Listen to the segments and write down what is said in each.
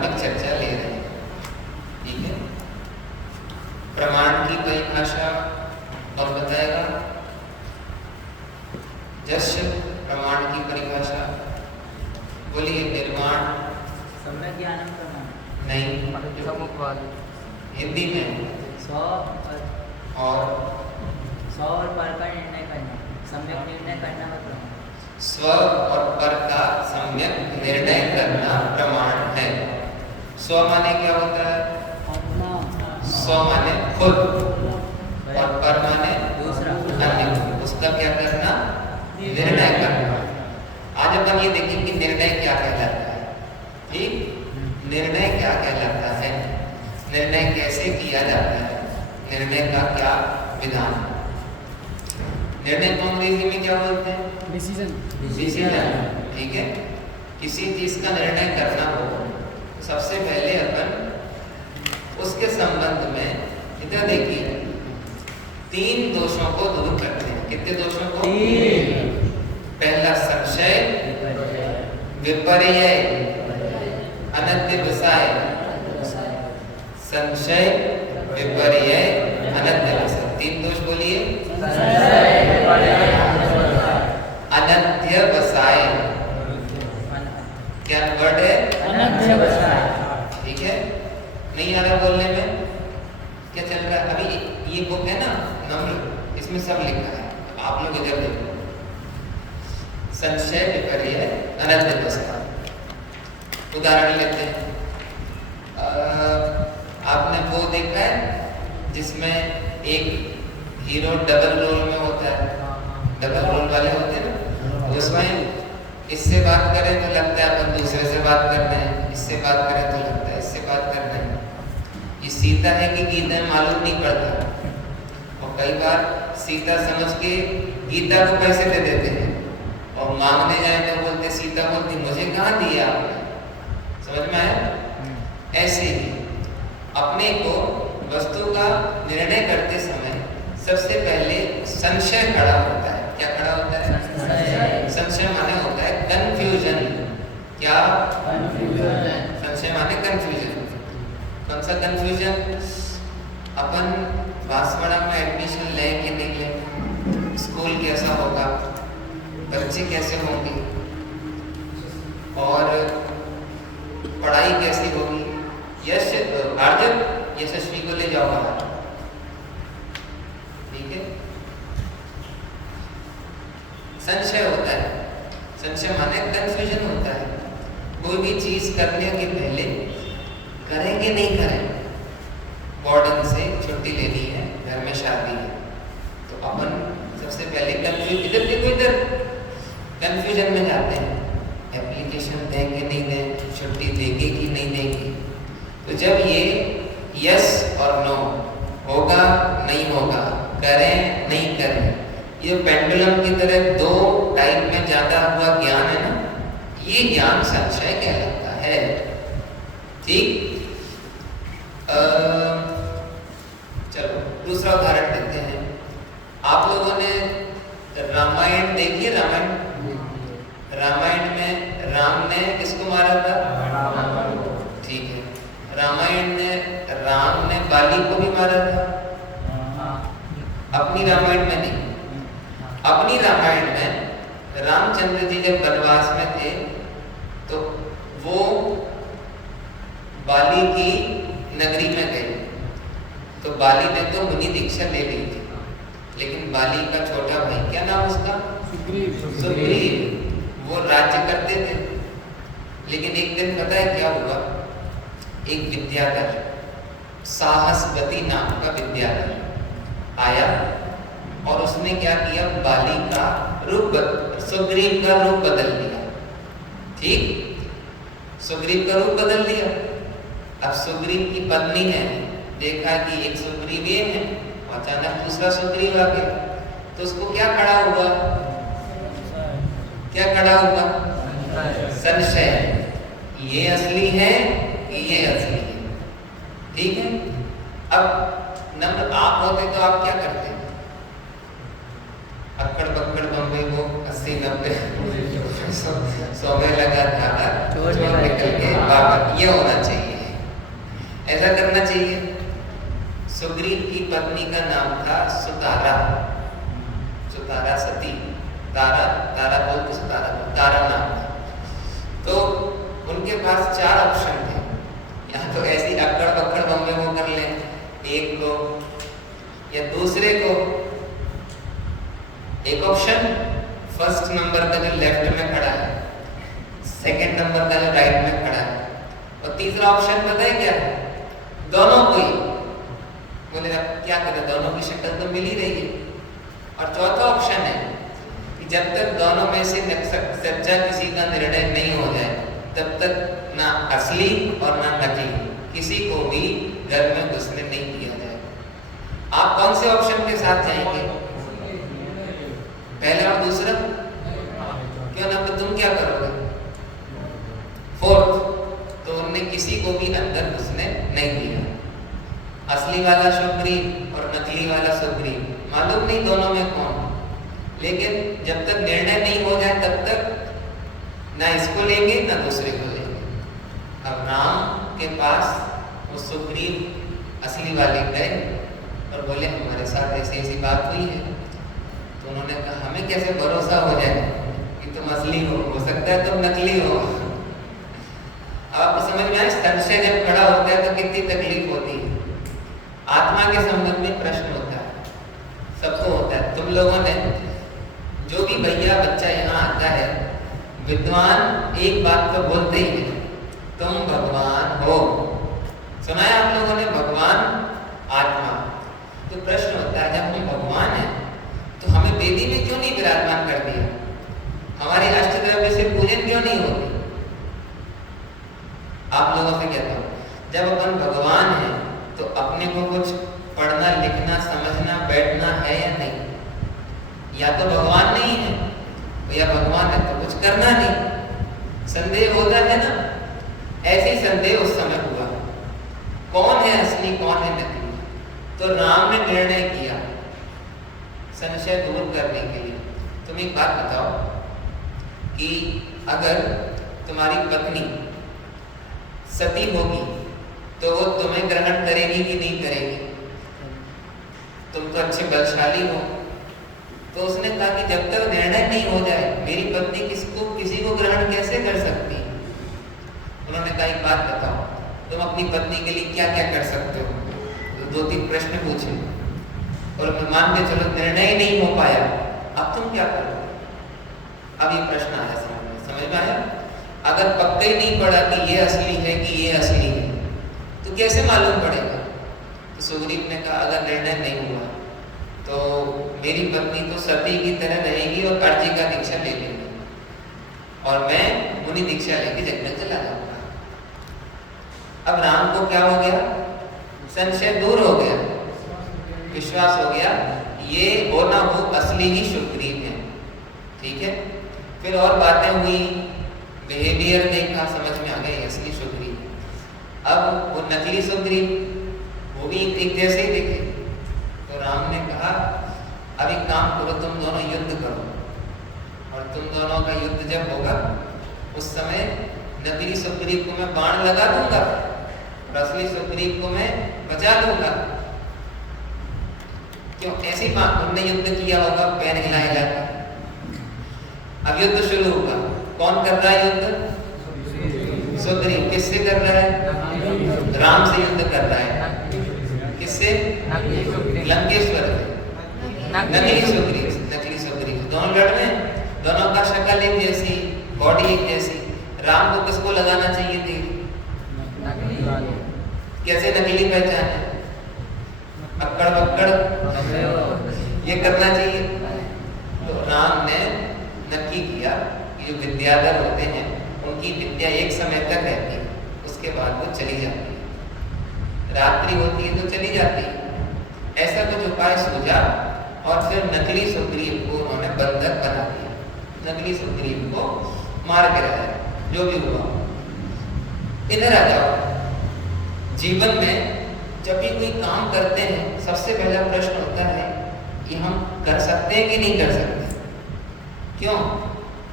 धार्मिक चर्चा ले रहे हैं, ठीक है। प्रमाण की परिभाषा और बताएगा जस्य, प्रमाण की परिभाषा बोलिए। निर्माण सम्यक ज्ञानम प्रमाण नहीं, हिंदी में और स्व और पर का निर्णय करना, सम्यक निर्णय करना का प्रमाण। स्व और पर का सम्यक निर्णय करना प्रमाण है। स्व माने क्या होता है? स्व माने खुद और पर माने दूसरा, अन्य, उसका क्या करना? निर्णय करना। आज अपन ये देखेंगे निर्णय क्या कहलाता है, ठीक। निर्णय क्या कहलाता है, निर्णय कैसे किया जाता है, निर्णय का क्या विधान। निर्णय को अंग्रेजी में क्या बोलते हैं? डिसीजन। डिसीजन, ठीक है। किसी चीज का निर्णय करना हो तो सबसे पहले अपन उसके संबंध में इधर देखिए 3 दोषों को दूर करते हैं। कितने दोषों को? 3। पहला संशय, विपर्य, अनध्यवसाय। संशय, विपर्य, अनध्यवसाय। 3 दोष बोलिए। अनध्यवसाय क्या वर्ड है? अनध्यवसाय, ठीक है। नहीं आ रहा बोलने में? क्या चल रहा है अभी? ये बुक है ना नम्र, इसमें सब लिखा है, आप लोग इधर देखो। संशय, विपर्य, अनध्यवसाय। उदाहरण लेते हैं। आपने वो देखा है जिसमें एक हीरो डबल रोल में होता है, डबल रोल वाले होते हैं ना, उसमें इससे बात करें तो लगता है अपन दूसरे से बात कर रहे हैं, इससे बात करें तो लगता है इससे बात कर रहे हैं। ये सीता है कि गीता है मालूम नहीं पड़ता। और कई बार सीता समझ के गीता को पैसे दे देते हैं और मांगने जाए तो बोलते, सीता बोलती मुझे कहाँ दिया आपने। समझ में आया? ऐसे ही अपने को वस्तु का निर्णय करते समय सबसे पहले संशय खड़ा होता है। क्या खड़ा होता है? संशय माने होता है कंफ्यूजन। क्या? संशय माने कंफ्यूजन। कौन सा कंफ्यूजन? अपन बांसवाड़ा में एडमिशन ले कि नहीं ले, स्कूल कैसा होगा, बच्चे कैसे होंगे और पढ़ाई कैसी होगी। यश अर्जुन यशस्वी को ले जाओ बाहर, ठीक है। संशय होता है, संशय माने कंफ्यूजन होता है। कोई भी चीज करने के पहले करेंगे नहीं करें। वार्डन से छुट्टी लेनी है, घर में शादी है, तो अपन सबसे पहले इधर देखो, इधर कंफ्यूजन में जाते हैं। एप्लीकेशन देंगे नहीं दें, छुट्टी देंगे कि नहीं देंगे। तो जब ये यस और नो, होगा नहीं होगा, करें नहीं करें, ये पेंडुलम की तरह 2 टाइप में जाता हुआ ज्ञान है ना, ये ज्ञान संशय कहलाता है, ठीक। चलो दूसरा उदाहरण देते हैं। आप लोगों ने रामायण देखी है? रामायण में राम ने किसको मारा था? ठीक है। रामायण में राम ने बाली को भी मारा था। अपनी रामायण में नहीं, अपनी रामायण में रामचंद्र जी जब वनवास में थे तो वो बाली की नगरी में गए। तो बाली ने तो मुनि दीक्षा ले ली थी, लेकिन बाली का छोटा भाई, क्या नाम उसका? सुग्रीव। वो राज्य करते थे। लेकिन एक दिन पता है क्या हुआ? एक विद्याधर, साहसवती नाम का विद्याधर आया और उसने क्या किया? बाली का रूप, सुग्रीव का रूप बदल दिया, ठीक। सुग्रीव का रूप बदल दिया। अब सुग्रीव की पत्नी ने देखा कि एक सुग्रीव ये है, अचानक दूसरा सुग्रीव आ गया, तो उसको क्या खड़ा हुआ? क्या खड़ा हुआ? संशय, ये असली है कि ये असली है, ठीक है। अब नंबर आप होते तो आप क्या करते? अक्कड़ बक्कड़ बम्बे को 80-90 सौ में लगा धागा चोर निकल के बाहर, ये होना चाहिए, ऐसा करना चाहिए। सुग्रीव की पत्नी का नाम था सुतारा, सुतारा सती, तारा, तारा बोलते सुतारा, तारा नाम था। तो उनके पास 4 ऑप्शन थे, यहाँ तो ऐसी अक्कड़ पकड़ बम्बे वो कर ले, एक को या दूसरे को। एक ऑप्शन फर्स्ट नंबर का जो लेफ्ट में खड़ा है, सेकंड नंबर का जो राइट में खड़ा है, और तीसरा ऑप्शन पता है क्या है? दोनों को ही। बोले अब क्या करें, दोनों की शक्ल तो मिल ही रही है। और चौथा ऑप्शन है कि जब तक दोनों में से सच्चा किसी का निर्णय नहीं हो जाए तब तक ना असली और ना नकली किसी को भी घर में घुसने नहीं दिया जाए। आप कौन से ऑप्शन के साथ जाएंगे? पहला और दूसरा? क्यों ना, तो तुम क्या करोगे? फोर्थ। तो उन्होंने किसी को भी अंदर घुसने नहीं दिया। असली वाला सुग्रीव और नकली वाला सुग्रीव, मालूम नहीं दोनों में कौन, लेकिन जब तक निर्णय नहीं हो जाए तब तक ना इसको लेंगे ना दूसरे को लेंगे। अब राम के पास वो सुग्रीव असली वाले गए और बोले हमारे साथ ऐसी ऐसी बात हुई है। तो उन्होंने कहा हमें कैसे भरोसा हो जाए कि तुम असली हो सकता है तुम नकली हो। अब आपको समझ में आए, संशय जब खड़ा होता है तो कितनी तकलीफ होती है। आत्मा के संबंध में प्रश्न होता है, सबको होता है। तुम लोगों ने जो भी भैया बच्चा यहाँ आता है, विद्वान एक बात तो बोलते ही है, तुम भगवान हो। सुना है आप लोगों ने, भगवान आत्मा। तो प्रश्न होता है जब हम भगवान हैं तो हमें वेदी में क्यों नहीं विराजमान कर दिया? हमारे अष्टद्रव्य से पूजन क्यों नहीं होती? आप लोगों से कहता हूँ, जब अपन भगवान हैं तो अपने को कुछ पढ़ना लिखना समझना बैठना है या नहीं? या तो भगवान नहीं है या भगवान है तो कुछ करना नहीं। संदेह होता है ना, ऐसे ही संदेह उस समय हुआ, कौन है असली कौन है नकली। तो राम ने निर्णय किया संशय दूर करने के लिए, तुम एक बात बताओ कि अगर तुम्हारी पत्नी सती होगी तो वो तुम्हें ग्रहण करेगी कि नहीं करेगी? तुम तो अच्छे बलशाली हो। तो उसने कहा कि जब तक निर्णय नहीं हो जाए मेरी पत्नी किसी को ग्रहण कैसे कर सकती? उन्होंने कहा एक बात बताओ, तुम अपनी पत्नी के लिए क्या क्या कर सकते हो? तो 2-3 प्रश्न पूछे और मान के चलो निर्णय नहीं हो पाया, अब तुम क्या करो? अब ये प्रश्न आया समझ में आया? अगर पक्का ही नहीं पड़ा कि ये असली है कि ये असली है तो कैसे मालूम पड़ेगा? तो सुग्रीव ने कहा अगर निर्णय नहीं हुआ तो मेरी पत्नी तो सती की तरह रहेगी और अर्जी का दीक्षा ले लेगी और मैं मुनि दीक्षा लेके जंगल चला जाऊंगा। अब राम को क्या हो गया? संशय दूर हो गया, विश्वास हो गया ये हो ना हो असली ही सुग्रीव है। ठीक है, फिर और बातें हुई, बिहेवियर देखा, समझ में आ गया असली सुग्रीव। अब वो नकली सुग्रीव वो भी एक जैसे ही दिखे। तो राम ने कहा अब एक काम करो, तुम दोनों युद्ध करो और तुम दोनों का युद्ध जब होगा उस समय नकली सुग्रीव को मैं बाण लगा दूंगा और असली सुग्रीव को मैं बचा लूंगा। क्यों? ऐसी बात उनने युद्ध किया होगा, पैर हिला हिला कर। अब युद्ध शुरू होगा, कौन कर रहा है युद्ध? सुग्रीव। किससे कर रहा है? राम से युद्ध कर रहा है। किससे? लंकेश्वर से। नकली सुग्रीव। दोनों लड़ रहे हैं, दोनों का शक्ल एक जैसी, बॉडी एक जैसी। राम को किसको लगाना चाहिए थी? कैसे नकली पहचान है? अक्कड़ बक्कड़ ये करना चाहिए। तो राम ने नक्की किया कि जो विद्याधर होते हैं उनकी विद्या एक समय तक रहती है, उसके बाद वो चली जाती है। रात्रि होती है तो चली जाती है। ऐसा कुछ उपाय सूझा और फिर नकली सुग्रीव को उन्होंने बंधक बना दिया, नकली सुग्रीव को मार गिराया। जो भी हुआ, इधर आ जाओ। जीवन में जब भी कोई काम करते हैं सबसे पहला प्रश्न होता है कि हम कर सकते हैं कि नहीं कर सकते। क्यों?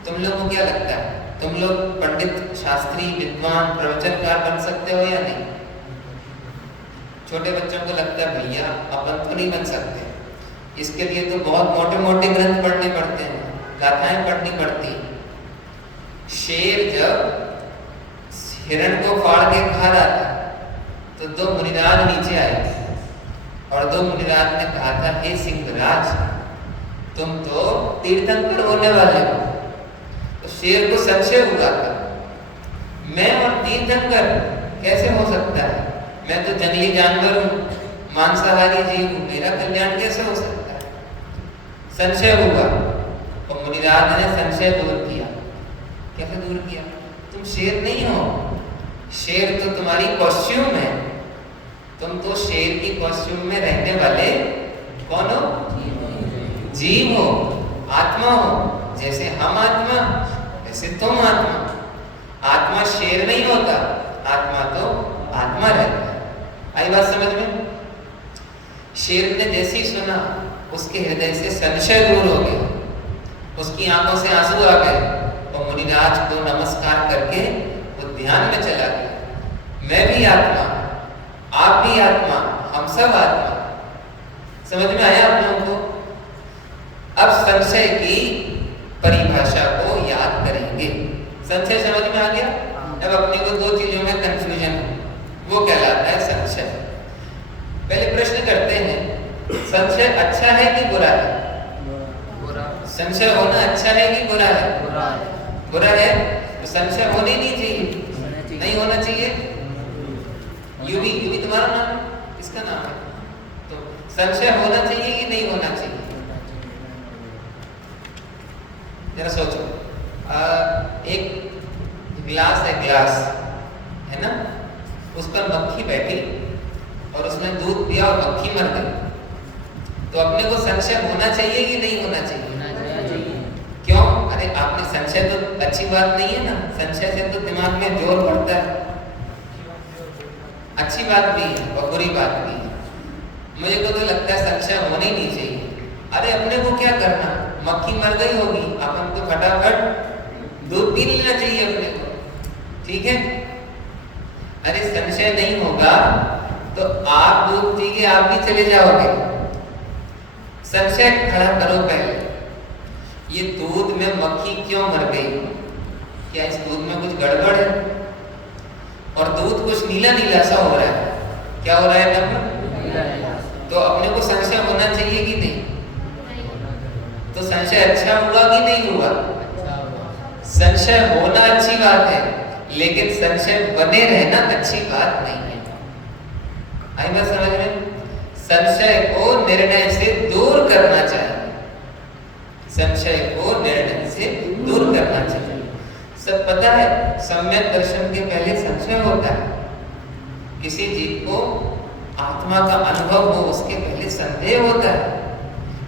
तुम लोगों को क्या लगता है, तुम लोग पंडित, शास्त्री, विद्वान, प्रवचनकार बन सकते हो या नहीं? छोटे बच्चों को लगता है भैया अपन तो नहीं बन सकते, इसके लिए तो बहुत मोटे मोटे ग्रंथ पढ़ने पड़ते हैं, गाथाएं पढ़नी पड़ती। शेर जब हिरण को फाड़ के खा रहा था तो दो मुनिराज नीचे आए थे और दो मुनिराज ने कहा था, हे सिंहराज तुम तो तीर्थंकर होने वाले हो। तो शेर को संशय हुआ था, मैं और तीर्थंकर कैसे हो सकता है, मैं तो जंगली जानवर हूँ, मांसाहारी जीव हूँ, मेरा कल्याण कैसे हो सकता है? संशय हुआ और मुनिराज ने संशय दूर किया। कैसे दूर किया? तुम शेर नहीं हो, शेर तो तुम्हारी कॉस्ट्यूम है, तुम तो शेर की कॉस्ट्यूम में रहने वाले कौन हो? जीव हो, आत्मा हो। जैसे हम आत्मा वैसे तुम आत्मा। आत्मा शेर नहीं होता, आत्मा तो आत्मा रहता है। आई बात समझ में? शेर ने जैसे ही सुना उसके हृदय से संशय दूर हो गया, उसकी आंखों से आंसू आ गए और मुनिराज को नमस्कार करके वो ध्यान में चला गया। मैं भी आत्मा, आप भी आत्मा, हम सब आत्मा। समझ में आया आप लोगों को? अब संशय की परिभाषा को याद करेंगे। संशय समझ में आ गया? अब अपने को दो चीजों में कंफ्यूजन हो, वो कहलाता है संशय। पहले प्रश्न करते हैं, संशय अच्छा है कि बुरा है? संशय होना अच्छा है कि बुरा है? बुरा है। तो संशय होने नहीं चाहिए, नहीं होना चाहिए। यूवी तुम्हारा नाम है, इसका नाम है, तो संशय होना चाहिए कि नहीं होना चाहिए? जरा सोचो। एक गिलास है, ग्लास है ना, उस पर मक्खी बैठी और उसने दूध पिया और मक्खी मर गई, तो अपने को संशय होना चाहिए कि नहीं होना चाहिए? क्यों? अरे आपने संशय तो अच्छी बात नहीं है ना, संशय से तो दिमाग में जोर पड़ता है। अच्छी बात भी है और बुरी बात भी है। मुझे को तो लगता है संशय होना ही नहीं चाहिए। अरे अपने को क्या करना, मक्खी मर गई होगी, अपन को फटाफट दूध पी लेना चाहिए अपने को, ठीक है? अरे संशय नहीं होगा तो आप दूध पी के आप भी चले जाओगे। संशय खड़ा करो पहले, ये दूध में मक्खी क्यों मर गई? क्या इस दूध में कुछ गड़बड़ है? और दूध कुछ नीला नीला सा हो रहा है, क्या हो रहा है तब? तो अपने को संशय होना चाहिए कि नहीं? तो संशय अच्छा हुआ कि नहीं हुआ? संशय होना अच्छी बात है, लेकिन संशय बने रहना अच्छी बात नहीं है। आई बात समझ में? संशय को निर्णय से दूर करना चाहिए, संशय को निर्णय से दूर करना चाहिए। सब पता है, सम्यक दर्शन के पहले संशय होता है। किसी जीव को आत्मा का अनुभव हो उसके पहले संदेह होता है,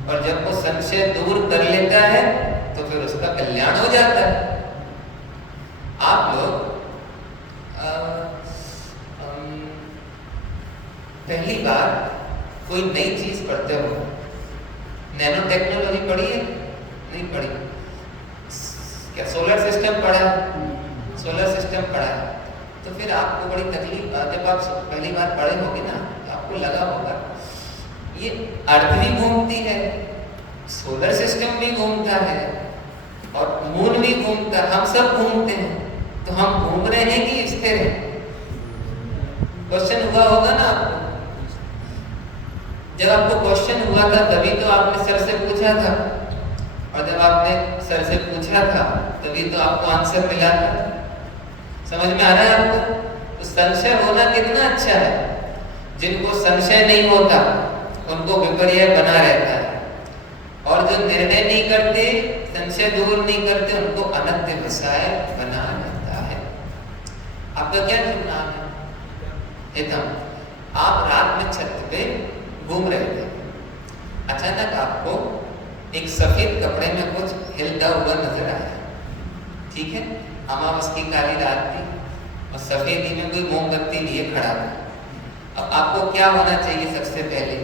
और जब वो संशय दूर कर लेता है तो फिर उसका कल्याण हो जाता है। आप लोग पहली बार कोई नई चीज पढ़ते हो, नैनो टेक्नोलॉजी पढ़ी है? नहीं पढ़ी? क्या सोलर सिस्टम पढ़ा है? सोलर सिस्टम पढ़ा है, तो फिर आपको बड़ी तकलीफ, जब आप पहली बार पढ़े होगे ना तो आपको लगा होगा ये अर्थ भी घूमती है, सोलर सिस्टम भी घूमता है और मून भी घूमता है, हम सब घूमते हैं, तो हम घूम रहे हैं कि स्थिर हैं? क्वेश्चन हुआ होगा ना आपको। जब आपको क्वेश्चन हुआ था तभी तो आपने सर से पूछा था, और जब आपने सर से पूछा था तभी तो आपको आंसर मिला था। समझ में आ रहा है आपको? तो संशय होना कितना अच्छा है। जिनको संशय नहीं होता उनको विपर्य बना रहता है, और जो निर्णय नहीं करते, संशय दूर नहीं करते, उनको अनंत विषय बना रहता है। आपका क्या नाम है? एकदम आप रात में छत पे घूम रहे थे, अचानक आपको एक सफेद कपड़े में कुछ हिलता हुआ नजर आया, ठीक है? अमावस की काली रात थी और सफेदी में कोई मोमबत्ती लिए खड़ा था। अब आपको क्या होना चाहिए सबसे पहले?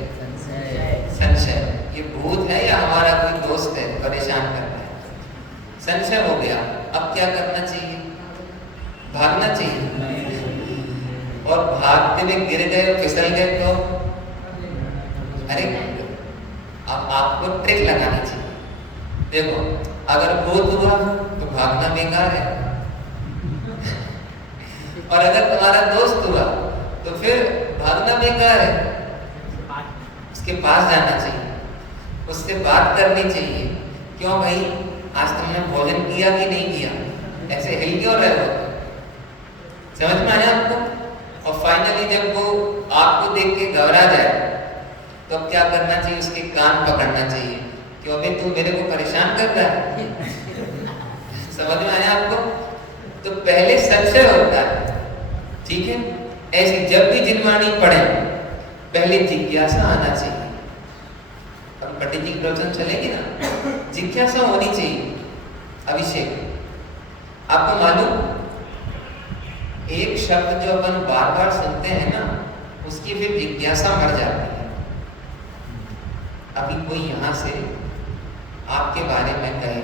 संशय। ये भूत है या हमारा कोई दोस्त है परेशान कर रहा है? संशय हो गया, अब क्या करना चाहिए? भागना चाहिए। और भागते हुए गिर गए, फिसल गए तो अरे अब आपको ट्रिक लगानी चाहिए। देखो, अगर भूत हुआ तो भागना बेकार है, और अगर तुम्हारा दोस्त हुआ तो फिर भागना बेकार है। उसके पास जाना चाहिए, उससे बात करनी चाहिए। क्यों भाई, आज तुमने भोजन किया कि नहीं किया? ऐसे हिल क्यों रहे हो? समझ में आया आपको? और फाइनली जब वो आपको देख के घबरा जाए तो अब क्या करना चाहिए? उसके कान पकड़ना चाहिए। क्यों भाई, तू मेरे को परेशान कर रहा है? समझ में आया आपको? तो पहले संशय होता है, ठीक है? ऐसे जब भी जिनवाणी पढ़े पहले जिज्ञासा आना चाहिए। अब पंडित जी प्रवचन चलेगी ना, जिज्ञासा होनी चाहिए। अभिषेक, आपको मालूम, एक शब्द जो अपन बार बार सुनते हैं ना, उसकी फिर जिज्ञासा मर जाती है। अभी कोई यहाँ से आपके बारे में कहे,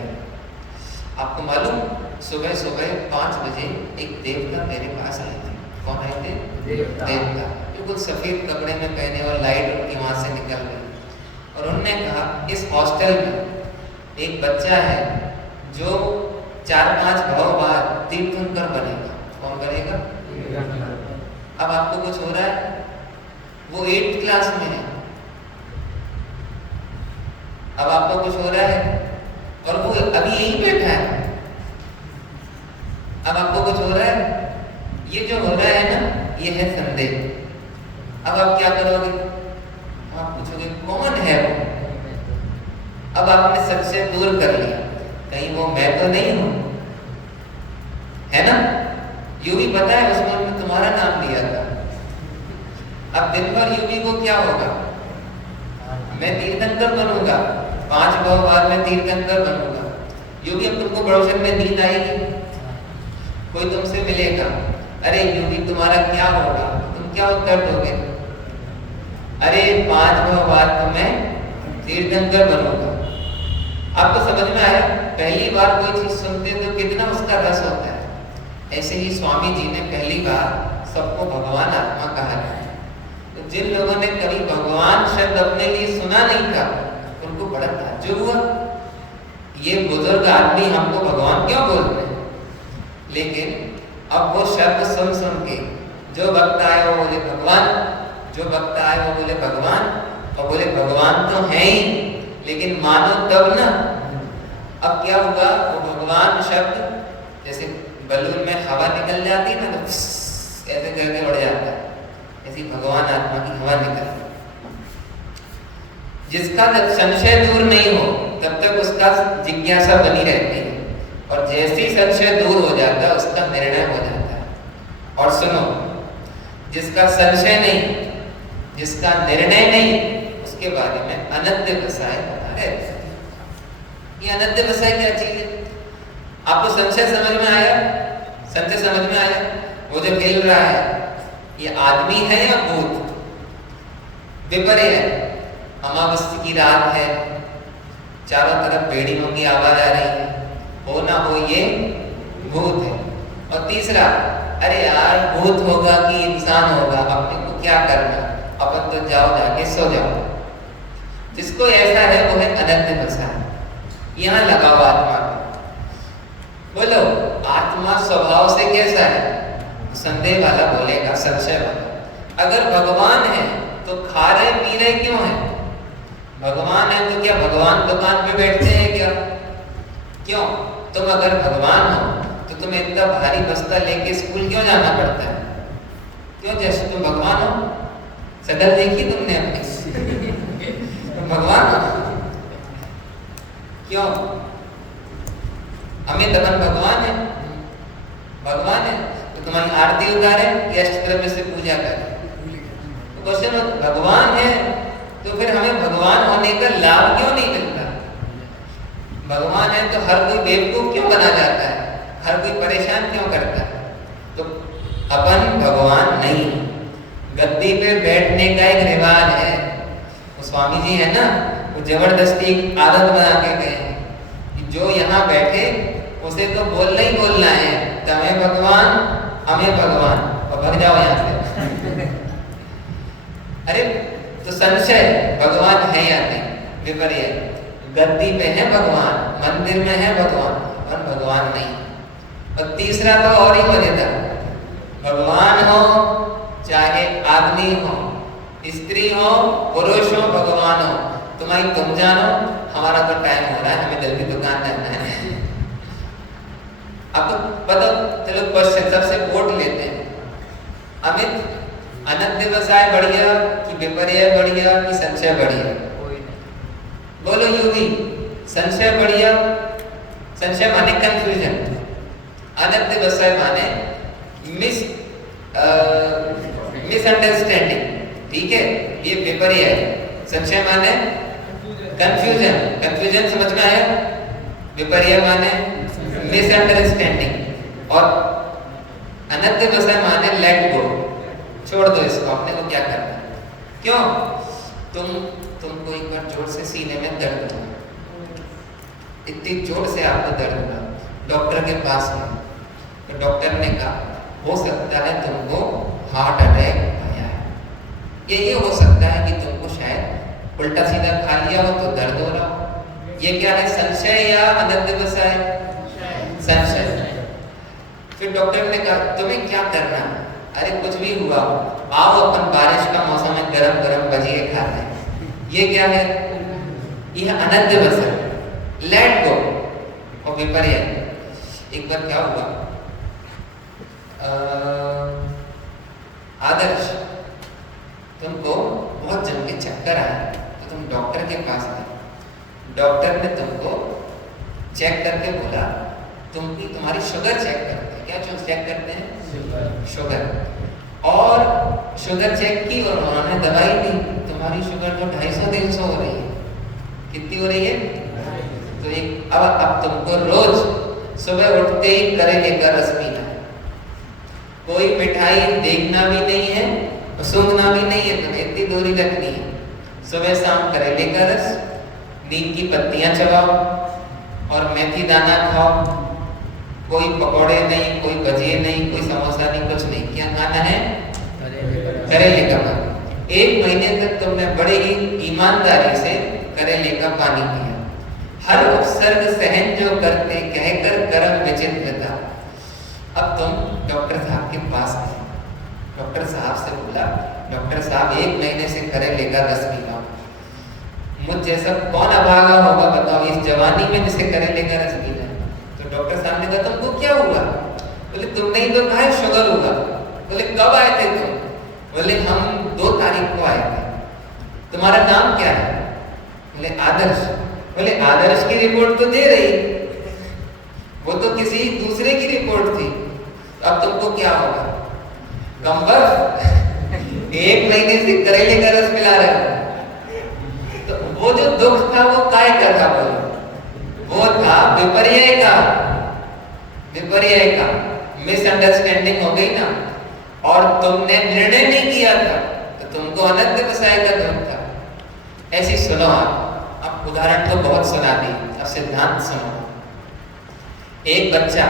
आपको मालूम, सुबह सुबह 5 बजे एक देवता मेरे पास आए थे। कौन आए थे? देवता। बिल्कुल सफेद कपड़े में पहने और लाइट उनकी वहां से निकल गई, और उन्होंने कहा इस हॉस्टल में एक बच्चा है जो 4-5 भाव बाद तीर्थंकर बनेगा। कौन बनेगा? अब आपको कुछ हो रहा है? वो 8th क्लास में है। अब आपको कुछ हो रहा है और वो अभी यहीं बैठा है। अब आपको कुछ हो रहा है? ये जो हो रहा है ना, ये है संदेह। अब आप क्या करोगे? आप पूछोगे कौन है वो? अब आपने सबसे दूर कर लिया, कहीं वो मैं तो नहीं हूं, है ना? यूं भी पता है उसने तुम्हारा नाम लिया था। अब दिन भर यूं भी को क्या होगा? मैं तीर्थंकर बनूंगा, 5 भाव बाद में तीर्थंकर बनूंगा। यूं भी अब तुमको पड़ोसन में नींद आएगी, कोई तुमसे मिलेगा, अरे यूं भी तुम्हारा क्या होगा? तुम क्या उत्तर दोगे? अरे 5 भाव बाद तो मैं तीर्थंकर बनूंगा। आपको समझ में आया? पहली बार कोई चीज सुनते तो कितना उसका रस होता है। ऐसे ही स्वामी जी ने पहली बार सबको भगवान आत्मा कहा है। तो जिन लोगों ने कभी भगवान शब्द अपने लिए सुना नहीं था, उनको बड़ा ताज्जुब हुआ, ये बुजुर्ग आदमी हमको भगवान क्यों बोलते हैं? लेकिन अब वो शब्द सुन सुन के जो भक्त आए वो बोले भगवान, जो भक्त आए वो बोले भगवान, और बोले भगवान तो है ही, लेकिन मानो तब ना। अब क्या हुआ? वो भगवान शब्द जैसे बलून में हवा निकल जाती है ना, तो ऐसे करके उड़ जाता है, ऐसी भगवान आत्मा की हवा निकलती। जिसका जब संशय दूर नहीं हो तब तक उसका जिज्ञासा बनी रहती है, और जैसे ही संशय दूर हो जाता है उसका निर्णय हो जाता है। और सुनो, जिसका संशय नहीं, जिसका निर्णय नहीं, उसके बारे में अनद्य बसाए बना रहता है। ये अनद्य बसाए क्या चीज है? आपको संशय समझ में आया? संशय समझ में आया? वो जो हिल रहा है ये आदमी है या भूत? विपर्य है, अमावस्या की रात है, चारों तरफ भेड़ियों की आवाज आ रही है, हो ना हो ये भूत है। और तीसरा, अरे यार भूत होगा कि इंसान होगा, अपने को क्या करना, अपन तो जाओ जाके सो जाओ। जिसको ऐसा है वो है अनंत बसा। यहाँ लगाओ आत्मा, बोलो आत्मा स्वभाव से कैसा है? संदेह वाला बोलेगा, संशय वाला। अगर भगवान है तो खा रहे पी रहे क्यों है? भगवान है तो क्या भगवान दुकान पे बैठते हैं क्या? क्यों? तुम अगर भगवान हो तो तुम्हें इतना भारी बस्ता लेके स्कूल क्यों जाना पड़ता है? क्यों? जैसे तुम भगवान हो, शकल देखी तुमने अपनी, तुम भगवान हो। क्यों? हमें दमन भगवान है, भगवान है तो तुम्हारी आरती उतारे या अष्टद्रव्य से पूजा करें? तो क्वेश्चन हो, भगवान है तो फिर हमें भगवान होने का लाभ क्यों नहीं मिलता? भगवान है तो हर कोई बेवकूफ क्यों बना जाता है? हर कोई परेशान क्यों करता है? तो अपन भगवान नहीं, गद्दी पे बैठने का एक रिवाज है। वो स्वामी जी है ना, वो जबरदस्ती आदत बना के गए हैं कि जो यहाँ बैठे उसे तो बोलना ही बोलना है, तमें भगवान हमें भगवान, और भग जाओ यहाँ से। अरे तो संशय भगवान है या नहीं, विपर्य, गद्दी पे है भगवान, मंदिर में है भगवान और भगवान नहीं। और तीसरा तो और ही मजेदार, भगवान हो चाहे आदमी हो, स्त्री हो पुरुष हो, भगवान हो, तुम्हारी तुम जानो, हमारा तो टाइम हो रहा है, हमें जल्दी दुकान जाना है। अब तो पता, चलो क्वेश्चन सबसे वोट लेते हैं, अमित अनंत व्यवसाय बढ़िया कि विपर्य बढ़िया कि संशय बढ़िया? बोलो योगी, संशय बढ़िया? संशय माने कंफ्यूजन, अनंत व्यवसाय माने मिसअंडरस्टैंडिंग, ठीक है, ये विपर्य है। संशय माने कंफ्यूजन, कंफ्यूजन समझ में आया? विपर्य माने मिसअंडरस्टैंडिंग, और अनंत व्यवसाय माने लेट गो, छोड़ दो इसको, अपने को क्या करना है। क्यों? तुमको एक बार जोर से सीने में दर्द हुआ, इतनी जोर से आपको दर्द हुआ, डॉक्टर के पास गए, तो डॉक्टर ने कहा हो सकता है तुमको हार्ट अटैक आया है, ये हो सकता है कि तुमको शायद उल्टा सीधा खा लिया हो तो दर्द हो रहा हो। ये क्या है, संशय या अनंत व्यवसाय? संशय। फिर डॉक्टर ने कहा तुम्हें क्या करना है? अरे कुछ भी हुआ, आओ अपन बारिश का मौसम में गरम गरम भजिए खाते हैं। ये क्या है? यह अनंत व्यवसाय, लेट गो। और विपर्य, एक बार क्या हुआ, आदर्श तुमको बहुत जम के चक्कर आया, तो तुम डॉक्टर के पास गए, डॉक्टर ने तुमको चेक करके बोला तुम्हारी शुगर चेक करते हैं। क्या चेक करते हैं? शुगर। और शुगर चेक की और उन्होंने दवाई दी, तुम्हारी शुगर तो 250-300 हो रही है। कितनी हो रही है? तो अब तुमको रोज सुबह उठते ही करेले का रस पीना है, कोई मिठाई देखना भी नहीं है, सूंघना भी नहीं है, तुम्हें इतनी दूरी रखनी है। सुबह शाम करेले का रस, नीम की पत्तियां चबाओ और मेथी दाना खाओ, कोई पकौड़े नहीं, कोई भजिए नहीं, कोई समोसा नहीं, कुछ नहीं। क्या खाना है? करेले का पानी। 1 महीने तक तुमने बड़े ही ईमानदारी से करेले का पानी पिया, हर उपसर्ग सहन जो करते कहकर करम विचित्रता। अब तुम डॉक्टर साहब के पास गए, डॉक्टर साहब से बोला डॉक्टर साहब 1 महीने से करेले का रस पी रहा हूं, मुझ जैसा कौन अभागा होगा बताओ इस जवानी में जिसे करेले का रस पीना है। तो डॉक्टर साहब ने कहा तुमको क्या हुआ? बोले तुमने ही तो कहा शुगर होगा। बोले कब आए थे तुम? बोले हम 2 तारीख को आए थे। तुम्हारा नाम क्या है? बोले आदर्श। बोले आदर्श की रिपोर्ट तो दे रही, वो तो किसी दूसरे की रिपोर्ट थी, अब तुमको क्या होगा? कमबख्त 1 महीने से करेले का रस पिला रहे हो। तो वो जो दुख था वो काय का था? बोलो वो था विपर्य का, विपर्य का। मिसअंडरस्टैंडिंग हो गई ना, और तुमने निर्णय नहीं किया था, तो तुमको अनंत व्यवसाय का दुख था। ऐसी सुनो आप उदाहरण तो बहुत सुना दी, अब सिद्धांत सुनो। एक बच्चा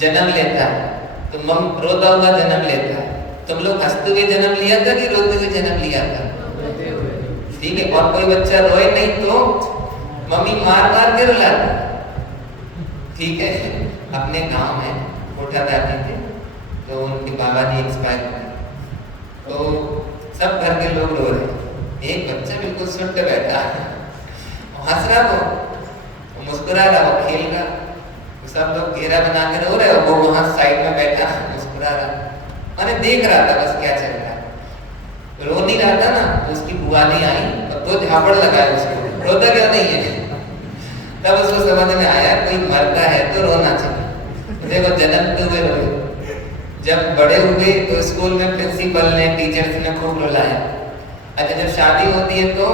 जन्म लेता है तो रोता हुआ जन्म लेता है। तुम लोग हंसते हुए जन्म लिया था कि रोते हुए जन्म लिया था? ठीक है। और कोई बच्चा रोए नहीं तो मम्मी मार मार के रुलाती, ठीक है। अपने गांव में कोठा दादी थे, तो उनके बाबा जी एक्सपायर हो गए, तो सब घर के लोग रो रहे। एक बच्चा बिल्कुल सुट के बैठा, हंस रहा, वो मुस्कुरा रहा, वो खेल रहा, सब लोग घेरा बना के रो रहे, वो वहां साइड में बैठा मुस्कुरा रहा, मैंने देख रहा था बस क्या चल रहा है। रो नहीं रहा था ना, तो उसकी बुआ नहीं आई और 2 झापड़ लगाए उसको, रोता क्यों नहीं है? तब उसको समझ में आया कोई मरता है तो रोना चाहिए। देखो जन्मते हुए रोए, जब बड़े हुए तो स्कूल में प्रिंसिपल ने, टीचर्स ने खूब रुलाया। अच्छा जब शादी होती है तो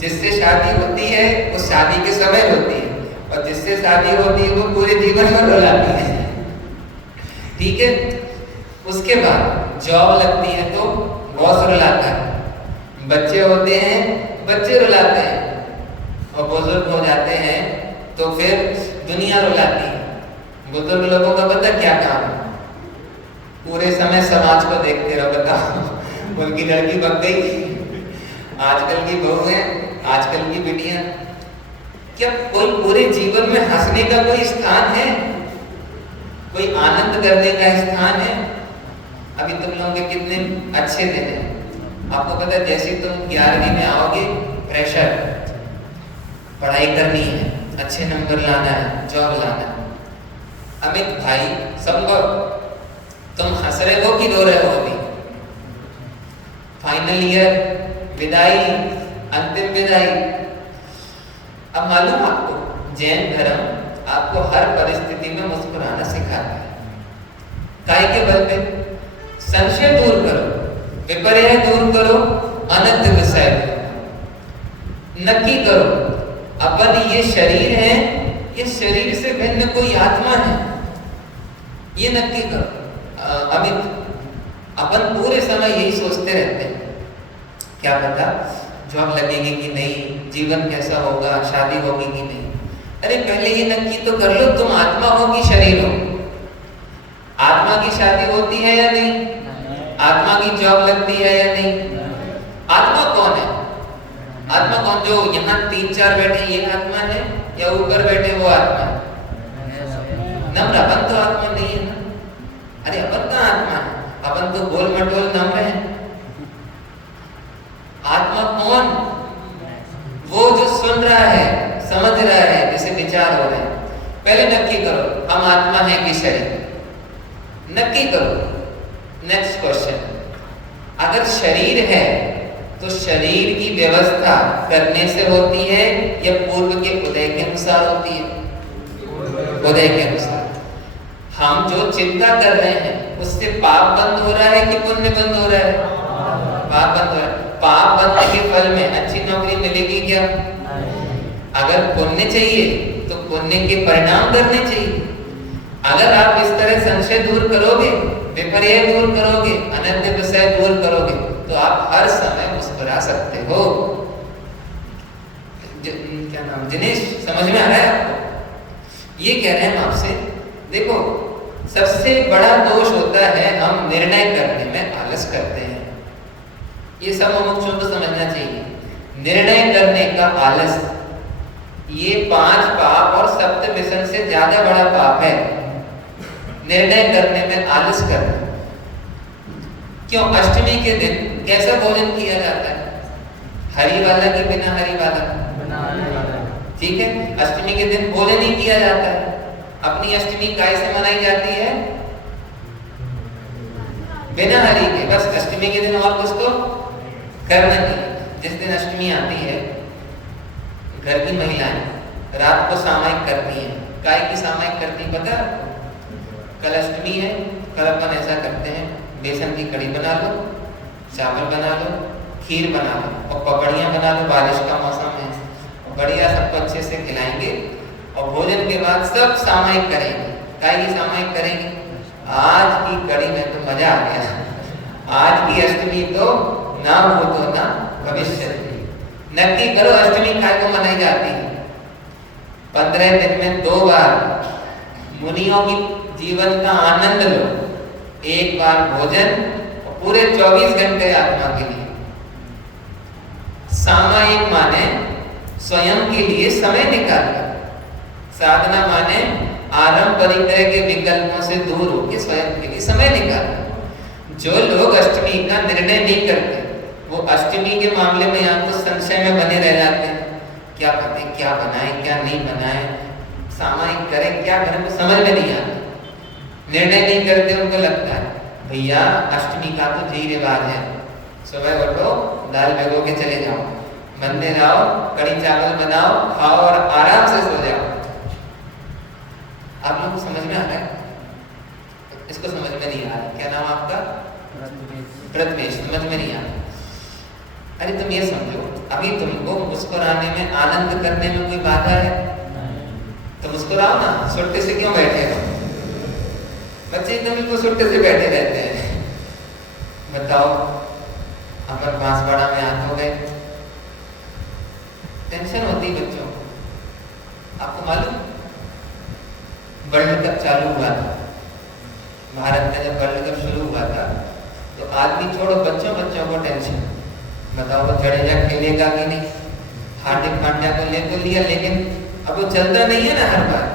जिससे शादी होती है वो शादी के समय होती है, और जिससे शादी होती है वो पूरे जीवन भर रुलाती है, ठीक है। उसके बाद जॉब लगती है तो बॉस रुलाता है, बच्चे होते हैं बच्चे रुलाते हैं, और बुजुर्ग हो जाते हैं तो फिर दुनिया रुलाती है। बुजुर्ग लोगों का पता क्या काम है? पूरे समय समाज को देखते रहो, बताओ उनकी लड़की बन गई, आजकल की बहू है, आजकल की बेटियां, क्या कोई पूरे जीवन में हंसने का कोई स्थान है? कोई आनंद करने का स्थान है? अभी तुम लोगों के कितने अच्छे दिन हैं, आपको पता है जैसे तुम 11वीं में आओगे प्रेशर, पढ़ाई करनी है, अच्छे नंबर लाना है, जॉब लाना है। अमित भाई संभव तुम हंस रहे हो कि रो रहे हो? अभी फाइनल ईयर, विदाई, अंतिम विदाई। अब मालूम आपको जैन धर्म आपको हर परिस्थिति में मुस्कुराना सिखाता है। काय के बल पे? संशय दूर करो, विपर्य दूर करो, अनंत विषय नक्की करो अपन ये शरीर है, ये शरीर से भिन्न कोई आत्मा है, ये नक्की करो। अमित अपन पूरे समय यही सोचते रहते हैं, क्या पता जॉब लगेगी कि नहीं, जीवन कैसा होगा, शादी होगी कि नहीं। अरे पहले ये नक्की तो कर लो तुम आत्मा हो कि शरीर हो। आत्मा की शादी होती है या नहीं? आत्मा की जॉब लगती है या नहीं? आत्मा कौन है? आत्मा कौन? जो यहाँ 3-4 बैठे ये आत्मा है या ऊपर बैठे वो आत्मा है? नम्र अपन तो आत्मा नहीं है ना। अरे अपन का आत्मा है, अपन तो गोल मटोल नम्र है। आत्मा कौन? वो जो सुन रहा है, समझ रहा है, जिसे विचार हो रहे हैं। पहले नक्की करो हम आत्मा है कि शरीर, नक्की करो। नेक्स्ट क्वेश्चन, अगर शरीर है तो शरीर की व्यवस्था करने से होती है या पूर्व के उदय के अनुसार होती है? उदय के अनुसार। हम जो चिंता कर रहे हैं उससे पाप बंद हो रहा है कि पुण्य बंद हो रहा है? पाप बंद हो रहा है। पाप बनने के फल में अच्छी नौकरी मिलेगी क्या? अगर पुण्य चाहिए तो पुण्य के परिणाम करने चाहिए। अगर आप इस तरह संशय दूर करोगे, विपर्य दूर करोगे, अनंत विषय दूर करोगे, तो आप हर समय मुस्कुरा सकते हो। क्या नाम दिनेश, समझ में आ रहा है आपको? ये कह रहे हैं हम आपसे, देखो सबसे बड़ा दोष होता है हम निर्णय करने में आलस करते हैं। ये सब मुमुक्षुओं को समझना चाहिए। निर्णय करने का आलस ये 5 पाप और सप्त व्यसन से ज्यादा बड़ा पाप है। निर्णय करने में आलस करना। क्यों? अष्टमी के दिन कैसा भोजन किया जाता है? हरी वाला कि बिना हरी वाला? ठीक है, अष्टमी के दिन भोजन ही किया जाता है। अपनी अष्टमी कैसे मनाई जाती है? बिना हरी के। बस अष्टमी के दिन और कुछ तो करना नहीं। जिस दिन अष्टमी आती है, घर की महिलाएं रात को सामायिक करती हैं। काय की सामायिक करती है पता है? कल अष्टमी है, कल अपन ऐसा करते हैं, बेसन की कड़ी बना लो, चावल बना लो, खीर बना लो और पकड़ियाँ बना लो, बारिश का मौसम है, बढ़िया सबको अच्छे से खिलाएंगे और भोजन के बाद सब सामायिक करेंगे। काय की सामायिक करेंगे? आज की कड़ी में तो मजा आ गया, आज की अष्टमी तो ना भूतो ना भविष्य। नक्की करो अष्टमी काय को मनाई जाती है? 15 दिन में 2 बार मुनियों की जीवन का आनंद लो। एक बार भोजन और पूरे 24 घंटे आत्मा के लिए। सामायिक माने स्वयं के लिए समय निकालना। साधना माने आरंभ परिग्रह के विकल्पों से दूर होकर स्वयं के लिए समय निकालना। जो लोग अष्टमी का निर्णय नहीं करते वो अष्टमी के मामले में यहाँ तो संशय में बने रह जाते हैं। क्या पता क्या बनाए क्या नहीं बनाए, सामायिक करें क्या करें तो समझ में नहीं आता। निर्णय नहीं करते, उनको लगता है भैया अष्टमी का तो यही रिवाज है, सुबह उठो दाल भिगो के चले जाओ, मंदिर आओ, कड़ी चावल बनाओ, खाओ और आराम से सो जाओ। आप लोगों को समझ में आ रहा है? इसको समझ में नहीं आ रहा। क्या नाम आपका? प्रथमेश। समझ में नहीं आ रहा। अरे तुम ये समझो, अभी तुमको मुस्कुराने में, आनंद करने में कोई बाधा है तो मुस्कुराओ ना। सुट्टे से क्यों बैठे हो? बच्चे एकदम बिल्कुल सुट्टे से बैठे रहते हैं। बताओ, अमर बांसवाड़ा में हाथ हो गए, टेंशन होती बच्चों को। आपको मालूम वर्ल्ड कप चालू हुआ था, भारत में जब वर्ल्ड कप शुरू हुआ था तो आदमी छोड़ो बच्चों को टेंशन, बताओ वो जडेजा खेलेगा कि नहीं, हार्दिक पांड्या को ले तो लिया लेकिन अब वो चलता नहीं है ना हर बार।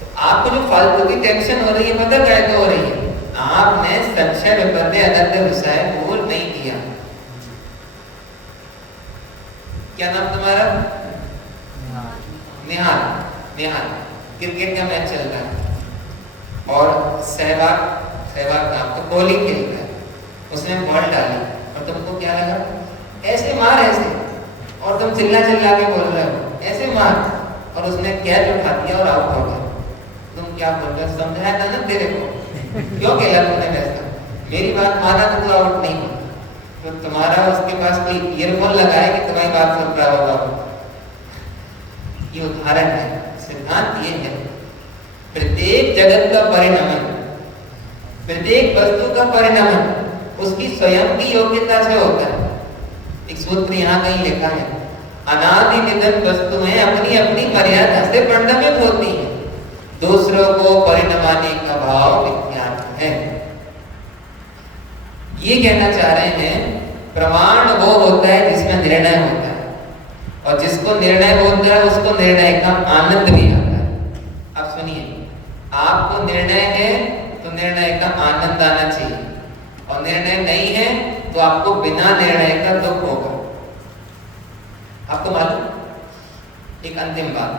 तो आपको जो फालतू की टेंशन हो रही है पता क्या हो रही है, आपने संशय विपर्य अनंत विषय को नहीं किया। क्या नाम तुम्हारा? निहाल। क्रिकेट का मैच चल रहा है और सहवाग नाम तो कोहली खेलता है, उसने बॉल डाली और तुमको क्या लगा, ऐसे मार ऐसे, और तुम चिल्ला के बोल रहे हो ऐसे मार, और उसने कैच उठा दिया और आउट हो गया। तुम क्या बोल रहे हो, समझाया था ना तेरे को, क्यों खेला तुमने वैसा, मेरी बात माना तो तू आउट नहीं हुआ। तो तुम्हारा उसके पास कोई ईयरफोन लगाए कि तुम्हारी बात सुन रहा होगा। ये उदाहरण है, सिद्धांत ये है, प्रत्येक जगत का परिणाम, प्रत्येक वस्तु का परिणाम उसकी स्वयं की योग्यता से होता है। एक सूत्र यहाँ कहीं लिखा है, अनादि निधन वस्तुएं अपनी अपनी मर्यादा से परिणमित होती हैं, दूसरों को परिणमाने का भाव विज्ञान है। ये कहना चाह रहे हैं प्रमाण वो होता है जिसमें निर्णय होता है, और जिसको निर्णय होता है उसको निर्णय का आनंद भी आता है। अब सुनिए, आपको निर्णय है तो निर्णय का आनंद आना चाहिए, और निर्णय नहीं है तो आपको बिना निर्णय का दुख होगा। आपको मालूम, एक अंतिम बात,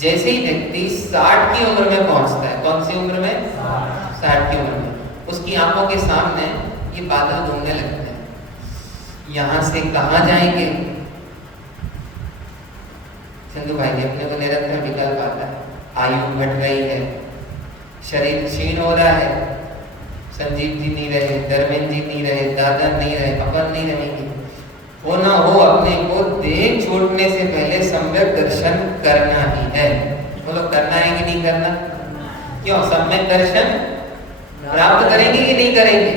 जैसे ही व्यक्ति 60 की उम्र में पहुंचता है, कौन सी उम्र में? 60 की उम्र में, उसकी आंखों के सामने ये बादल घूमने लगते हैं, यहां से कहां जाएंगे। चंदू भाई जी, अपने को निरंतर विकल्प आता है, आयु घट रही है, शरीर क्षीण हो रहा है, संजीव जी नहीं रहे, धर्मेंद्र जी नहीं रहे, दादा नहीं रहे, अपन नहीं रहेंगे। हो ना हो, अपने को देह छोड़ने से पहले सम्यक दर्शन करना ही है। बोलो, करना है कि नहीं करना? क्यों? सम्यक दर्शन प्राप्त करेंगे कि नहीं करेंगे?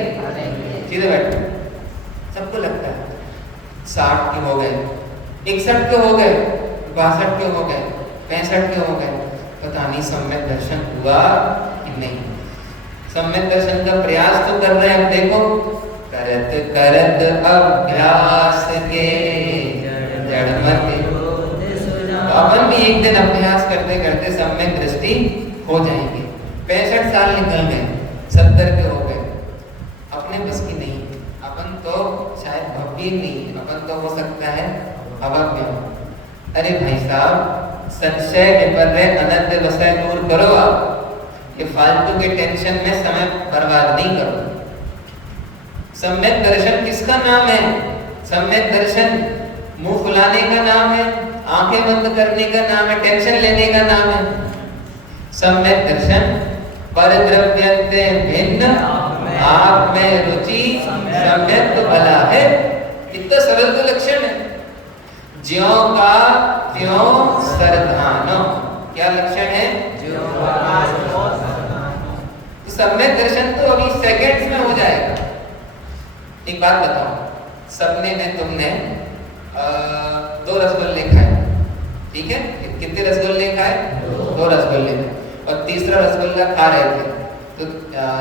सीधे बैठो। सबको लगता है 60 के हो गए, 61 के हो गए, 62 के हो गए, 65 के हो गए, पता नहीं सम्यक दर्शन हुआ कि नहीं। सम्यक दर्शन का प्रयास तो कर रहे हैं। अब देखो, करत करत अभ्यास के जड़मत, अपन भी एक दिन अभ्यास करते करते सम्यक दृष्टि हो जाएंगे। 65 साल निकल गए, 70 के हो गए, अपने बस की नहीं। अपन तो शायद भव्य नहीं, अपन तो हो सकता है अभव्य। अरे भाई साहब, संशय विपर्य अनंत विषय दूर करो। आप ये फालतू के टेंशन में समय बर्बाद नहीं करो। सम्यक दर्शन किसका नाम है? सम्यक दर्शन मुंह फुलाने का नाम है, आंखें बंद करने का नाम है, टेंशन लेने का नाम है। सम्यक दर्शन परद्रव्यन्ते भिन्न आप में रुचि सम्यक तो भला है। इतना सरल तो लक्षण है, ज्यों का त्यों सरधानो। क्या लक्षण है? सम्यक दर्शन तो अभी सेकंड्स में हो जाएगा। एक बात बताओ, सपने में तुमने 2 रसगुल्ले खाए, ठीक है? कितने रसगुल्ले खाए? 2 रसगुल्ले, और तीसरा रसगुल्ला खा रहे थे तो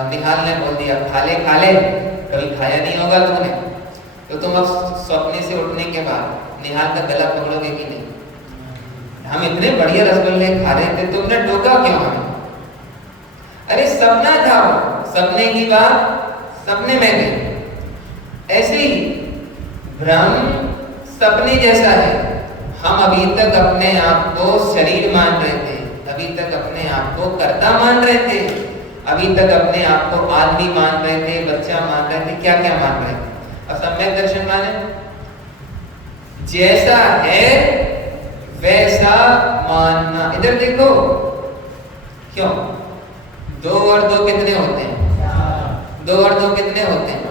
निहाल ने बोल दिया, खा ले, कभी खाया नहीं होगा तुमने। तो तुम अब सपने से उठने के बाद निहाल का गला पकड़ोगे कि नहीं? हम इतने बढ़िया रसगुल्ले खा रहे थे, तुमने टोका क्यों हमें? अरे सपना था वो, सपने की बात सपने में गई। ऐसे ही भ्रम सपने जैसा है। हम अभी तक अपने आप को शरीर मान रहे थे, अभी तक अपने आप को कर्ता मान रहे थे, अभी तक अपने आप को आदमी मान रहे थे, बच्चा मान रहे थे, क्या क्या मान रहे थे। अब सम्यक दर्शन माने जैसा है वैसा मानना। इधर देखो, क्यों? 2 और 2 कितने होते हैं? 2 और 2 कितने होते हैं?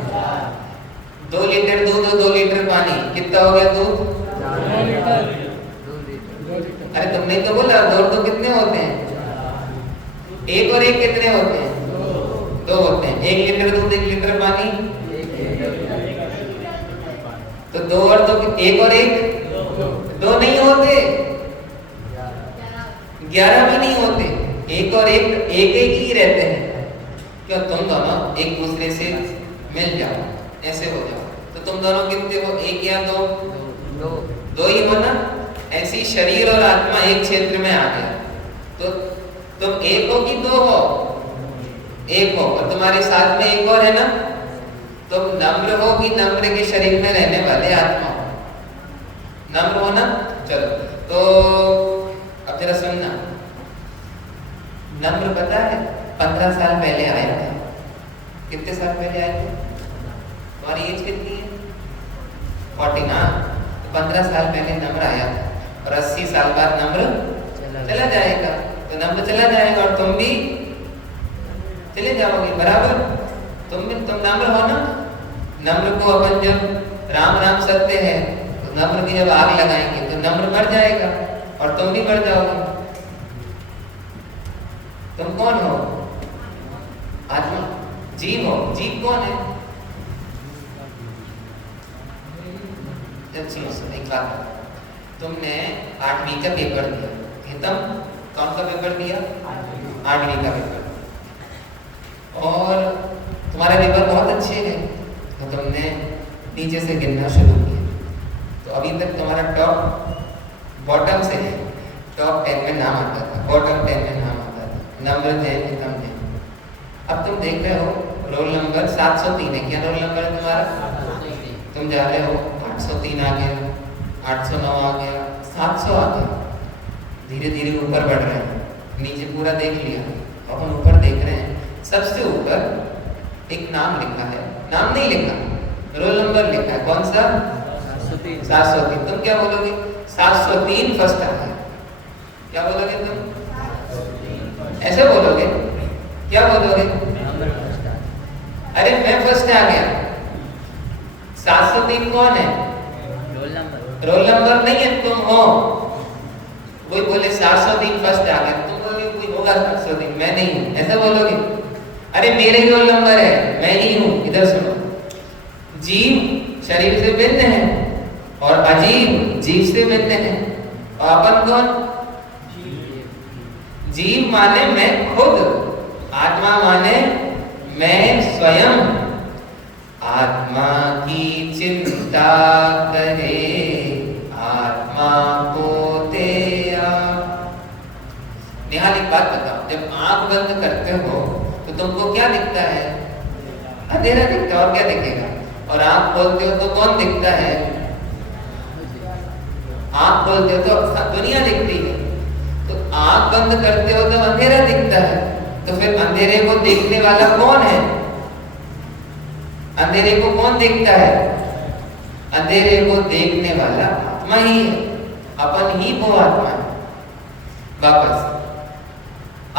2 लीटर दूध और 2 लीटर पानी, कितना हो गया दूध? 2 लीटर। अरे तुमने तो बोला 2 और 2 कितने होते हैं? 1 और 1 कितने होते हैं? 2 होते हैं। 1 लीटर दूध 1 लीटर पानी, तो 2 और 2 1 और 1 2 नहीं होते, 11 भी नहीं होते, एक और एक ही रहते हैं। क्यों? तुम दोनों एक दूसरे से मिल जाओ, ऐसे हो जाओ, तो तुम दोनों कितने हो? एक या दो? दो ही हो ना। ऐसी शरीर और आत्मा एक क्षेत्र में आ गया, तो तुम एक हो कि दो हो? एक हो। और तुम्हारे साथ में एक और है ना, तुम नम्र हो कि नम्र के शरीर में रहने वाले आत्मा हो? नम्र हो ना। चलो, तो अब जरा सुनना। नम्र पता है 15 साल पहले आया था। कितने साल पहले आया था? तुम्हारी एज कितनी है? 40 ना। 15 साल पहले नम्र आया था, और 80 साल बाद नम्र चला जाएगा। तो नम्र चला जाएगा और तुम भी चले जाओगे, बराबर। तुम नम्र हो ना। नम्र को अपन जब राम राम सत्य है, तो नम्र की जब आग लगाएंगे तो नम्र मर जाएगा और तुम भी मर जाओगे। तुम कौन हो? आत्मा, जीव हो। जीव कौन है? एक बात, तुमने 8वीं का पेपर दिया, हितम कौन सा पेपर दिया? 8वीं का पेपर, और तुम्हारे पेपर बहुत अच्छे हैं, तो तुमने नीचे से गिनना शुरू किया। तो अभी तक तुम्हारा टॉप बॉटम से है, टॉप 10 में नाम आता था, बॉटम 10 में नाम आता था, नंबर जैन हितम जैन। अब तुम देख रहे हो रोल नंबर 703 है। क्या रोल नंबर है तुम्हारा? तुम जा रहे हो 803 आ गया, 809 आ गया, 700 आ गया। धीरे धीरे ऊपर बढ़ रहे हैं, नीचे पूरा देख लिया, अब हम ऊपर देख रहे हैं। सबसे ऊपर एक नाम लिखा है, नाम नहीं लिखा, रोल नंबर लिखा है। कौन सा? 703। तुम क्या बोलोगे? 703 फर्स्ट आ गया। क्या बोलोगे तुम? ऐसे बोलोगे? क्या बोलोगे? अरे मैं फर्स्ट आ गया। 703 कौन है? रोल नंबर नहीं है, तुम हो। वही बोले 703 फर्स्ट आ गया, तुम बोलोगे कोई होगा 703, मैं नहीं हूँ, ऐसा बोलोगे? अरे मेरे ही रोल नंबर है, मैं ही हूँ। इधर सुनो, जीव शरीर से भिन्न है और अजीव जीव से भिन्न है। और अपन कौन? जीव माने मैं खुद, आत्मा माने मैं स्वयं। आत्मा की चिंता करे आत्मा को तेरा। निहाल, एक बात बताओ, जब आंख बंद करते हो तो तुमको क्या दिखता है? अंधेरा दिखता है, और क्या दिखेगा? और आंख खोलते हो तो कौन दिखता है? आंख खोलते हो तो दुनिया दिखती है। तो आंख बंद करते हो तो अंधेरा दिखता है, तो फिर अंधेरे को देखने वाला कौन है? अंधेरे को कौन देखता है? अंधेरे को देखने वाला आत्मा ही है, अपन ही वो आत्मा है। वापस,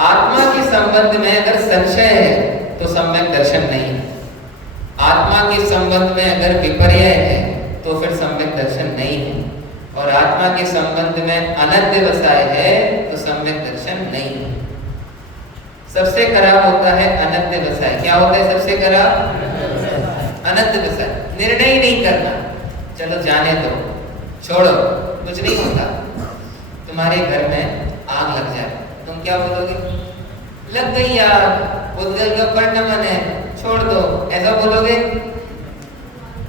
आत्मा के संबंध में अगर संशय है तो सम्यक दर्शन नहीं है। आत्मा के संबंध में अगर विपर्य है तो फिर सम्यक दर्शन नहीं है। और आत्मा के संबंध में अनध्यवसाय है तो सम्यक दर्शन नहीं है। सबसे खराब होता है अनध्यवसाय। क्या होता है सबसे खराब? अनध्यवसाय। निर्णय ही नहीं करना, चलो जाने दो, छोड़ो, कुछ नहीं होता। तुम्हारे घर में आग लग जाए, तुम क्या बोलोगे? लग गई यार, उद्गल का पढ़ना मन है, छोड़ दो, ऐसा बोलोगे?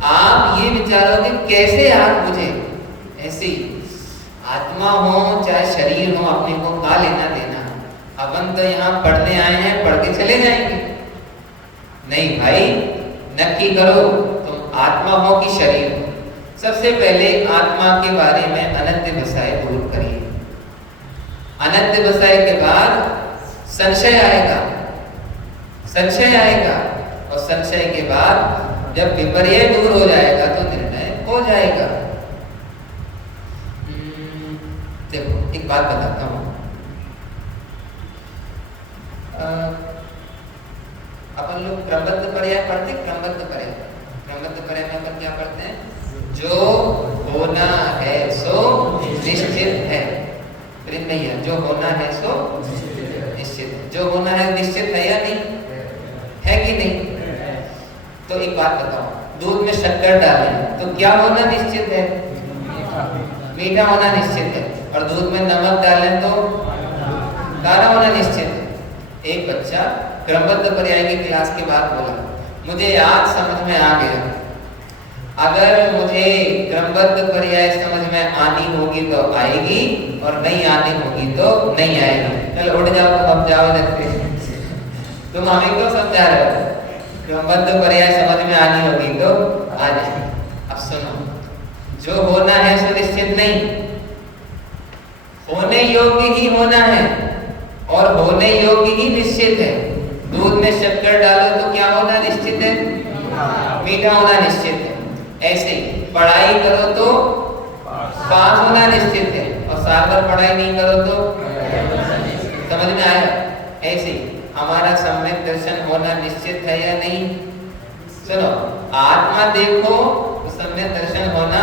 आप ये विचारोगे कैसे आग बुझे? ऐसी आत्मा हो चाहे शरीर हो, अपने को का लेना देना? अपन तो यहाँ पढ़ने आए हैं, पढ़ के चले जाएंगे। नहीं भाई, नक्की करो तुम आत्मा हो कि शरीर हो। सबसे पहले आत्मा के बारे में अनध्यवसाय दूर करिए। अनध्यवसाय के बाद संशय आएगा, संशय आएगा, और संशय के बाद जब विपर्य दूर हो जाएगा तो निर्णय हो जाएगा। देखो, एक बात बताता हूँ। अपन लोग क्रमबद्ध पर्याय पढ़ते हैं। क्रमबद्ध पर्याय में अपन क्या पढ़ते हैं? जो होना है सो निश्चित है। प्रेम नहीं है, जो होना है सो निश्चित है। जो होना है निश्चित है या नहीं है कि नहीं? तो एक बात बताओ, दूध में शक्कर डालें तो क्या होना निश्चित है? मीठा होना निश्चित है, और दूध में नमक डालें तो खारा होना निश्चित है। एक बच्चा क्रमबद्ध पर्याय की क्लास के बाद बोला, मुझे आज समझ में आ गया, अगर मुझे क्रमबद्ध पर्याय समझ में आनी होगी तो आएगी, और नहीं आनी होगी तो नहीं आएगी। चल उठ जाओ, तो अब जाओ इधर से। तुम हमें क्यों समझा रहे हो? क्रमबद्ध पर्याय समझ में आनी होगी तो आ जाएगी। अब सुनो, जो होना है सुनिश्चित नहीं, होने योग्य ही होना है, और होने योग्य ही निश्चित है। दूध में शक्कर डालो तो क्या होना निश्चित है? मीठा होना निश्चित है। ऐसे पढ़ाई करो तो पास होना निश्चित है, और साल भर पढ़ाई नहीं करो तो समझ में आया? ऐसे हमारा सम्यक दर्शन होना निश्चित है या नहीं? सुनो, आत्मा देखो तो सम्यक दर्शन होना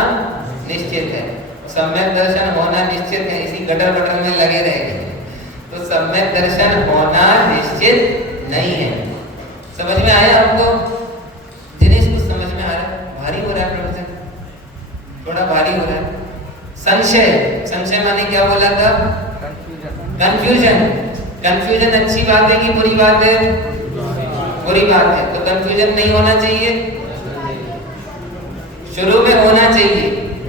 निश्चित है। सम्यक दर्शन होना निश्चित है, इसी गटर गटर में लगे रहेंगे तो सम्यक दर्शन होना निश्चित नहीं है। समझ में आया आपको? दिनेश कुछ समझ में आ रहा है? भारी हो रहा है प्रवचन, थोड़ा भारी हो रहा है। संशय, संशय माने क्या बोला था? कंफ्यूजन। कंफ्यूजन अच्छी बात है कि बुरी बात है? बुरी बात है। तो कंफ्यूजन नहीं होना चाहिए, शुरू में होना चाहिए।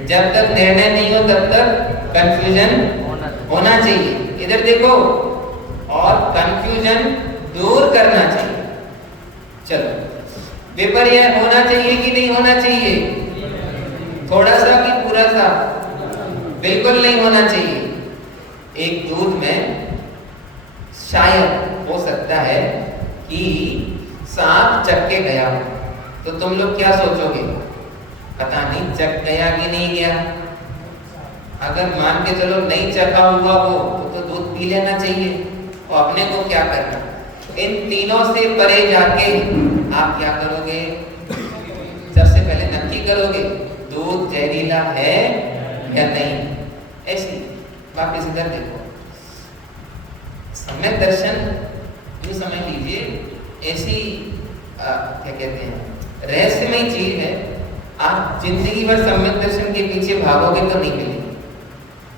जब तक निर्णय नहीं हो तब तक कंफ्यूजन होना चाहिए। इधर देखो, और कंफ्यूजन दूर करना चाहिए। चलो, विपर्य होना चाहिए कि नहीं होना चाहिए? थोड़ा सा कि पूरा सा? बिल्कुल नहीं होना चाहिए। एक दूध में शायद हो सकता है कि सांप चक के गया हो, तो तुम लोग क्या सोचोगे? पता नहीं चक गया कि नहीं गया। अगर मान के चलो नहीं चखा हुआ वो तो दूध पी लेना चाहिए, और अपने को क्या करना? इन तीनों से परे जाके आप क्या करोगे? सबसे पहले नक्की करोगे दूध जहरीला है या नहीं। ऐसी वापस इधर देखो, सम्यक दर्शन यूं समझ लीजिए, ऐसी क्या कहते हैं, रहस्यमय चीज है। आप जिंदगी भर सम्यक दर्शन के पीछे भागोगे तो नहीं मिलेगी।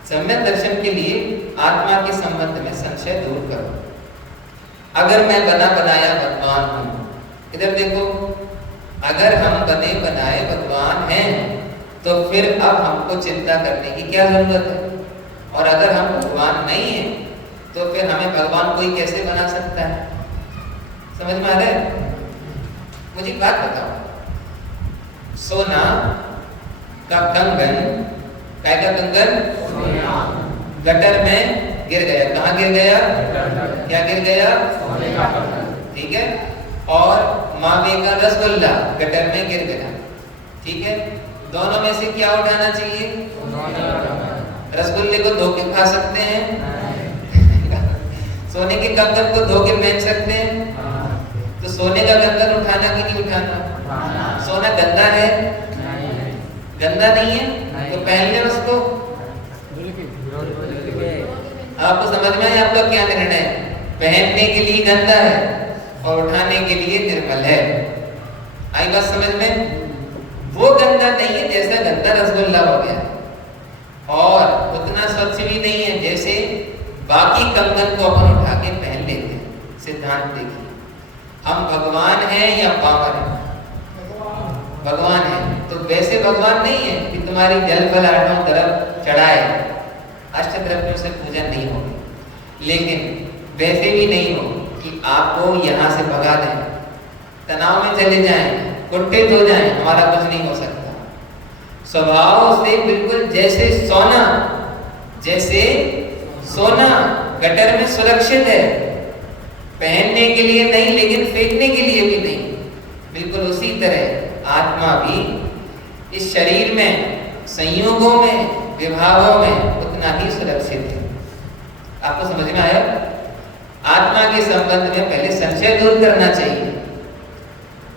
सम्यक दर्शन के लिए आत्मा के संबंध में संशय दूर करो। अगर मैं बना बनाया भगवान हूं, इधर देखो, अगर हम बने बनाए भगवान हैं तो फिर अब हमको चिंता करने की क्या जरूरत है? और अगर हम भगवान नहीं हैं तो फिर हमें भगवान कोई कैसे बना सकता है? समझ में आ रहा है? मुझे एक बात बताओ, सोना का कंगन, काय का कंगन गटर में गिर गया। कहाँ गिर गया? क्या गिर गया? ठीक है। और मावे का रसगुल्ला गटर में गिर गया। ठीक है, दोनों में से क्या उठाना चाहिए? रसगुल्ले को धो के खा सकते हैं? सोने के कंगन को धो के पहन सकते हैं? तो सोने का कंगन उठाना कि नहीं उठाना? सोना गंदा है? गंदा नहीं है तो पहन ले उसको। आपको समझ में आया आपका क्या निर्णय है? पहनने के लिए गंदा है और उठाने के लिए निर्मल है। आई बात समझ में? वो गंदा नहीं है जैसा गंदा रसगुल्ला हो गया, और उतना स्वच्छ भी नहीं है जैसे बाकी कंगन को अपन उठा के पहन लेते हैं। सिद्धांत देखिए, हम भगवान हैं या पावर हैं? भगवान है, तो वैसे भगवान नहीं है कि तुम्हारी जल फल आठों तरफ चढ़ाए, अष्टद्रव्यों से पूजन नहीं होगी, लेकिन वैसे भी नहीं हो कि आपको यहाँ से भगा दें, तनाव में चले जाएं, कुंठित हो जाएं, हमारा कुछ नहीं हो सकता। स्वभाव से बिल्कुल जैसे सोना, जैसे सोना गटर में सुरक्षित है, पहनने के लिए नहीं लेकिन फेंकने के लिए भी नहीं, बिल्कुल उसी तरह आत्मा भी इस शरीर में, संयोगों में, विभागों में उतना ही सुरक्षित है। आपको समझ में आया? आत्मा के संबंध में पहले संशय दूर करना चाहिए,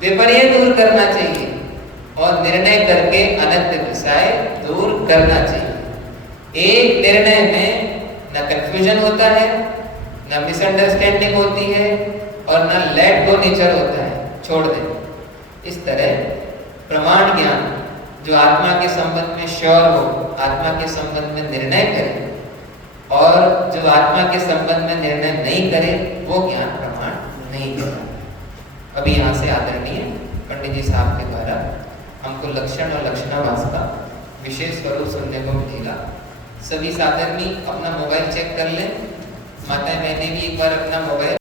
विपर्य दूर करना चाहिए, और निर्णय करके अनंत विषय दूर करना चाहिए। एक निर्णय में न कंफ्यूजन होता है, न मिसअंडरस्टैंडिंग होती है, और न लेट गो नेचर होता है, छोड़ दें। इस तरह प्रमाण ज्ञान जो आत्मा के संबंध में श्योर हो, आत्मा के संबंध में निर्णय करे और जो आत्मा के संबंध में निर्णय नहीं करे वो ज्ञान प्रमाण नहीं कहलाता। अभी यहाँ से आदरणीय पंडित जी साहब के द्वारा हमको लक्षण और लक्षणावास का विशेष स्वरूप सुनने को मिलेगा। सभी साधर्मी अपना मोबाइल चेक कर लें। माता मैंने भी एक बार अपना मोबाइल